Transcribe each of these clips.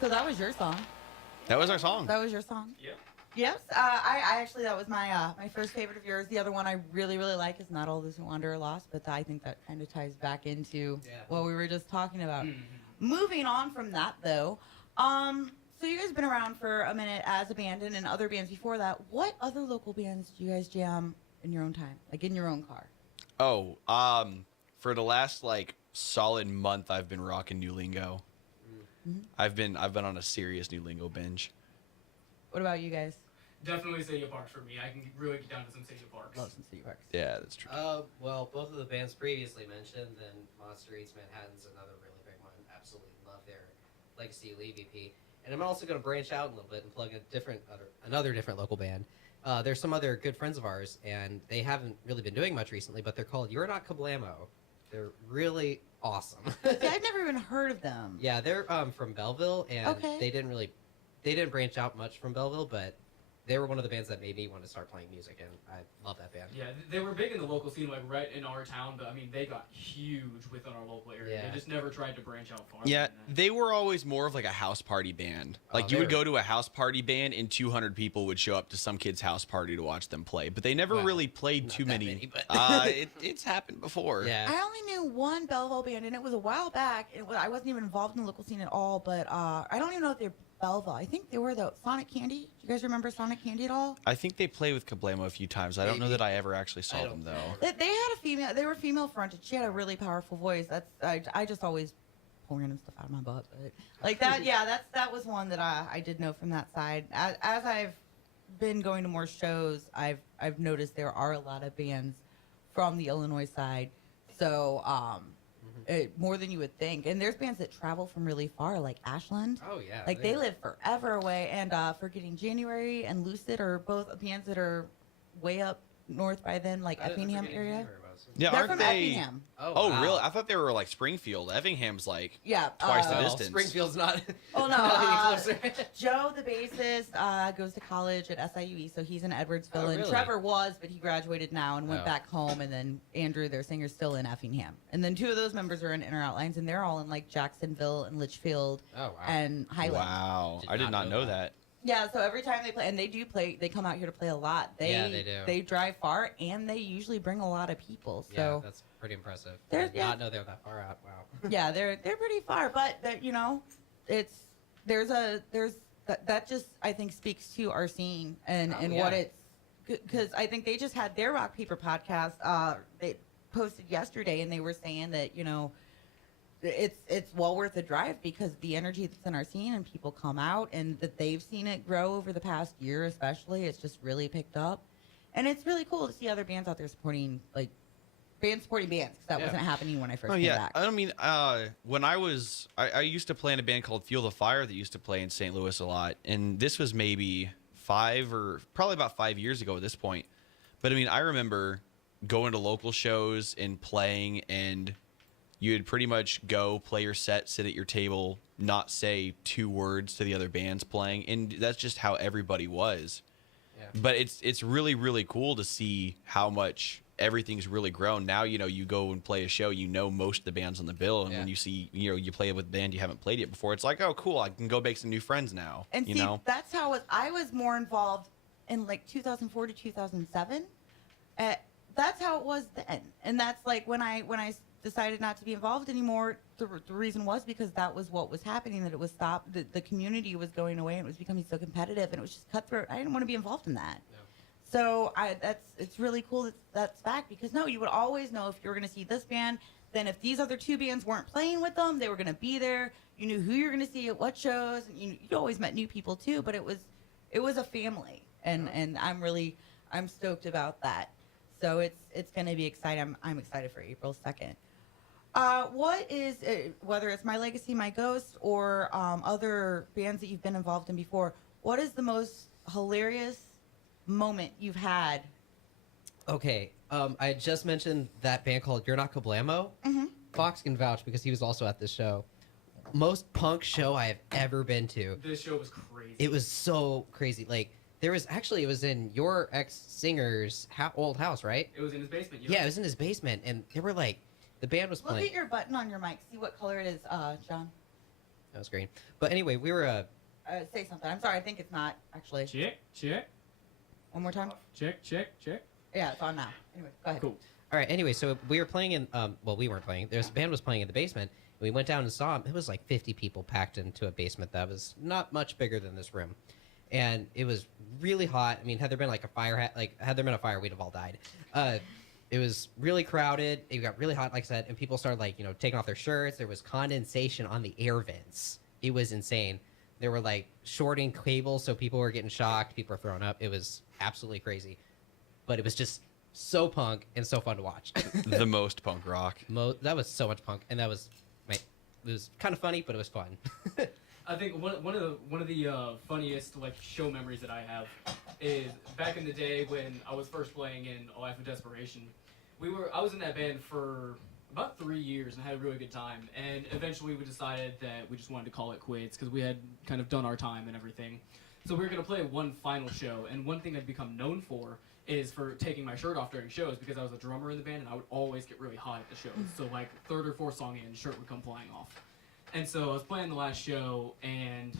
So that was your song. That was our song. That was your song. Yeah. Yes, I actually that was my first favorite of yours. The other one I really like is Not All Those Who Wander Are Lost, but I think that kind of ties back into what we were just talking about. Moving on from that though, so you guys have been around for a minute as a band and in other bands before that. What other local bands do you guys jam in your own time, like in your own car? Oh, for the last like solid month, I've been rocking New Lingo. I've been on a serious New Lingo binge. What about you guys? Definitely City of Parks for me. I can really get down to some City of Parks. Love some City Parks. Yeah, that's true. Well, both of the bands previously mentioned, then Monster Eats Manhattan's another really big one. Absolutely love their Legacy of EVP. And I'm also going to branch out a little bit and plug another different local band. There's some other good friends of ours, and they haven't really been doing much recently, but they're called You're Not Kablamo. They're really awesome. See, I've never even heard of them. Yeah, they're from Belleville, and Okay. they didn't branch out much from Belleville, but they were one of the bands that made me want to start playing music, and I love that band. Yeah, they were big in the local scene, like right in our town, but I mean, they got huge within our local area. Yeah. They just never tried to branch out far. Yeah, than that. they were always more of like a house party band. Oh, Like you would go to a house party band and 200 people would show up to some kid's house party to watch them play. But they never Wow. really played Not too that many. but It's happened before. yeah. I only knew one Belleville band, and it was a while back. I wasn't even involved in the local scene at all, but I don't even know if they're Belleville. I think they were the Sonic Candy. Do you guys remember Sonic Candy at all? I think they played with Kablamo a few times. I don't know Maybe. that I ever actually saw I them don't though. They had a female. They were female fronted. She had a really powerful voice. I just always pull random stuff out of my butt, but like that. Yeah, that was one that I did know from that side. As I've been going to more shows, I've noticed there are a lot of bands from the Illinois side. So more than you would think. And there's bands that travel from really far, like Ashland. Oh, yeah. Like they live forever away. And Forgetting January and Lucid are both bands that are way up north by then, like Effingham area. Yeah, They're aren't from they? Effingham. Oh, wow. really? I thought they were like Springfield. Effingham's like Yeah. twice the Well, distance. Springfield's not. Oh, no, not any closer. Joe, the bassist, goes to college at SIUE, so he's in Edwardsville. Oh, And really? Trevor was, but he graduated now and went Oh. back home. And then Andrew, their singer's still in Effingham. And then two of those members are in Inner Outlines, and they're all in like Jacksonville and Litchfield Oh, wow. and Highland. Wow, Did I did not not know know that. that. Yeah, so every time they play, and they do play, they come out here to play a lot. Yeah, they do. They drive far, and they usually bring a lot of people. Yeah, So that's pretty impressive. I There's- did not know they were that far out. Wow. yeah, they're pretty far, but you know, that just I think speaks to our scene and Oh, what yeah. it's because I think they just had their Rock Paper podcast. They posted yesterday, and they were saying that it's well worth the drive because the energy that's in our scene and people come out and that they've seen it grow over the past year, especially. It's just really picked up, and it's really cool to see other bands out there supporting bands supporting bands because that Yeah. wasn't happening when I first Oh came yeah, back. I mean, when I used to play in a band called Fuel the Fire that used to play in St. Louis a lot, and this was maybe probably about 5 years ago at this point. But I mean, I remember going to local shows and playing, and you'd pretty much go play your set, sit at your table, not say two words to the other bands playing, and that's just how everybody was. Yeah. But it's really, really cool to see how much everything's really grown. Now, you go and play a show, most of the bands on the bill, and Yeah. when you see, you play with a band you haven't played it before, it's like, oh, cool, I can go make some new friends now. And see, that's how I was more involved in like 2004 to 2007. That's how it was then, and that's like when I decided not to be involved anymore. The reason was because that was what was happening. That it was stopped. The community was going away, and it was becoming so competitive, and it was just cutthroat. I didn't want to be involved in that. No. So it's really cool that that's back because you would always know if you were going to see this band. Then if these other two bands weren't playing with them, they were going to be there. You knew who you were going to see at what shows, and you always met new people too. But it was a family, and I'm stoked about that. So it's going to be exciting. I'm excited for April 2nd. What is whether it's My Legacy, My Ghost, or other bands that you've been involved in before? What is the most hilarious moment you've had? Okay, I just mentioned that band called You're Not Kablamo. Mm-hmm. Fox can vouch because he was also at this show. Most punk show I have ever been to. This show was crazy. It was so crazy. Like, it was in your ex-singer's old house, right? It was in his basement. Yeah, it was in his basement, and they were like, the band was Look playing. at your button on your mic. See what color it is, John. That was great. But anyway, we were Say something. I'm sorry. I think it's not actually. Check. One more time. Check. Yeah, it's on now. Anyway, go ahead. Cool. all right. Anyway, so we were playing in well, we weren't playing. There's a band was playing in the basement. And we went down and saw them. It was like 50 people packed into a basement that was not much bigger than this room, and it was really hot. I mean, had there been like a fire, had there been a fire, we'd have all died. It was really crowded. It got really hot, like I said, and people started like taking off their shirts. There was condensation on the air vents. It was insane. They were like shorting cables, so people were getting shocked. People were throwing up. It was absolutely crazy, but it was just so punk and so fun to watch. The most punk rock. That was so much punk, and that was, it was kind of funny, but it was fun. I think one of the funniest like show memories that I have is back in the day when I was first playing in A Life of Desperation. I was in that band for about 3 years and had a really good time. And eventually we decided that we just wanted to call it quits because we had kind of done our time and everything. So we were going to play one final show. And one thing I'd become known for is for taking my shirt off during shows because I was a drummer in the band and I would always get really hot at the shows. So like third or fourth song in, shirt would come flying off. And so I was playing the last show and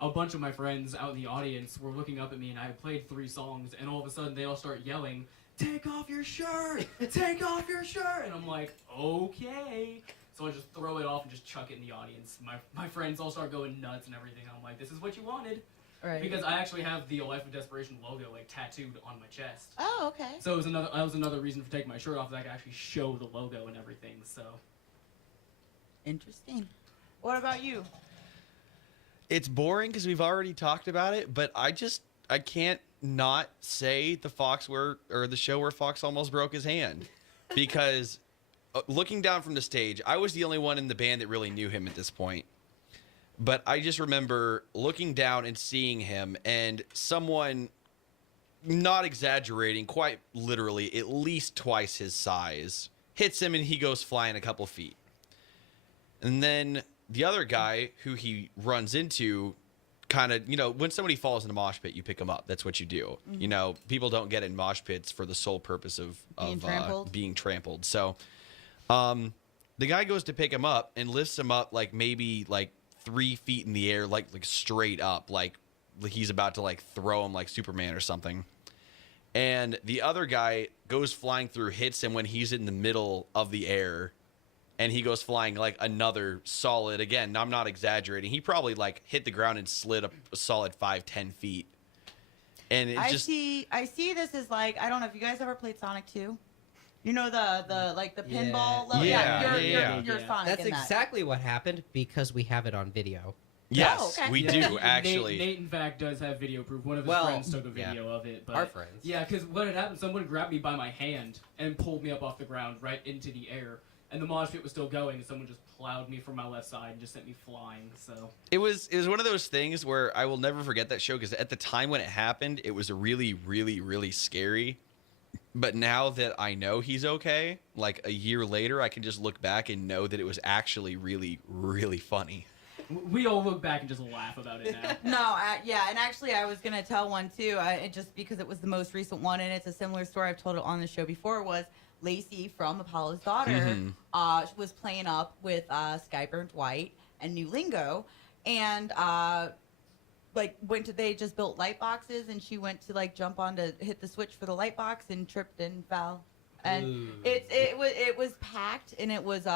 a bunch of my friends out in the audience were looking up at me and I had played 3 songs and all of a sudden they all start yelling, "Take off your shirt! Take off your shirt!" And I'm like, okay. So I just throw it off and just chuck it in the audience. My friends all start going nuts and everything. I'm like, this is what you wanted. Right. Because I actually have the Life of Desperation logo like tattooed on my chest. Oh, okay. So that was another reason for taking my shirt off, that I could actually show the logo and everything. So Interesting. What about you? It's boring because we've already talked about it, but I can't not say the show where Fox almost broke his hand, because looking down from the stage, I was the only one in the band that really knew him at this point. But I just remember looking down and seeing him, and someone, not exaggerating, quite literally, at least twice his size, hits him and he goes flying a couple feet. And then the other guy who he runs into kind of, when somebody falls in a mosh pit, you pick them up. That's what you do. Mm-hmm. People don't get in mosh pits for the sole purpose of being trampled. So the guy goes to pick him up and lifts him up maybe 3 feet in the air, like straight up, like he's about to throw him like Superman or something. And the other guy goes flying through, hits him when he's in the middle of the air. And he goes flying another solid, again, I'm not exaggerating, he probably hit the ground and slid a solid 5-10 feet. And I see this as I don't know if you guys ever played Sonic 2. You know the pinball level? Yeah. You're Sonic. That's in that. exactly what happened because we have it on video. Yes, Oh, okay. we do, actually. Nate, in fact, does have video proof. One of his friends took a video of it. But our friends. Yeah, because what had happened, someone grabbed me by my hand and pulled me up off the ground right into the air. And the mosh pit was still going, and someone just plowed me from my left side and just sent me flying. So It was one of those things where I will never forget that show, because at the time when it happened, it was really, really, really scary. But now that I know he's okay, a year later, I can just look back and know that it was actually really, really funny. we all look back and just laugh about it now. No, yeah, and actually I was going to tell one too, just because it was the most recent one, and it's a similar story. I've told it on the show before, was Lacey from Apollo's Daughter was playing up with Skyburnt White and New Lingo, and they just built light boxes, and she went to jump on to hit the switch for the light box and tripped and fell. And Ooh. it was packed, and it was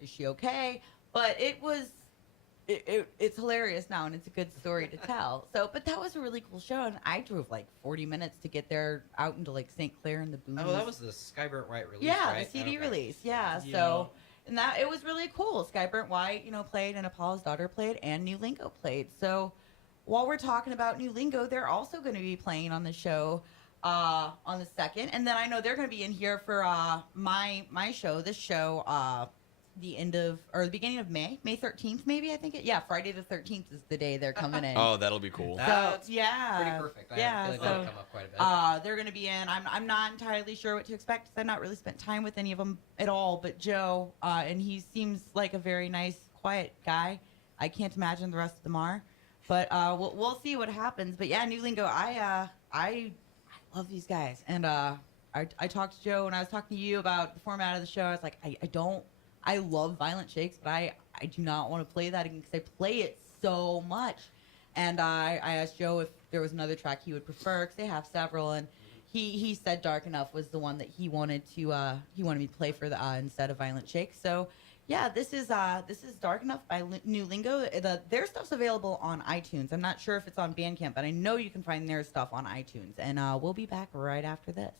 is she okay? But it's hilarious now, and it's a good story to tell. So, but that was a really cool show, and I drove 40 minutes to get there out into St. Clair and the Boonies. Oh, that was the Skyburnt White release, yeah, right? the CD Okay. release. Yeah, so and that it was really cool. Skyburnt White, played, and Apollo's Daughter played, and New Lingo played. So while we're talking about New Lingo, they're also going to be playing on the show on the 2nd, and then I know they're going to be in here for my show. This show. The beginning of May 13th, maybe, I think Friday the 13th is the day they're coming in. Oh, that'll be cool. That's yeah, pretty perfect. I yeah, feel like so that'll come up quite a bit. they're going to be in. I'm not entirely sure what to expect because I've not really spent time with any of them at all. But Joe, and he seems like a very nice, quiet guy. I can't imagine the rest of them are, but we'll see what happens. But yeah, New Lingo, I love these guys, and I talked to Joe when I was talking to you about the format of the show. I was like, I don't I love Violent Shakes, but I do not want to play that again because I play it so much. And I asked Joe if there was another track he would prefer because they have several, and he said Dark Enough was the one that he wanted me to play for the instead of Violent Shakes. So yeah, this is Dark Enough by New Lingo. Their stuff's available on iTunes. I'm not sure if it's on Bandcamp, but I know you can find their stuff on iTunes. And we'll be back right after this.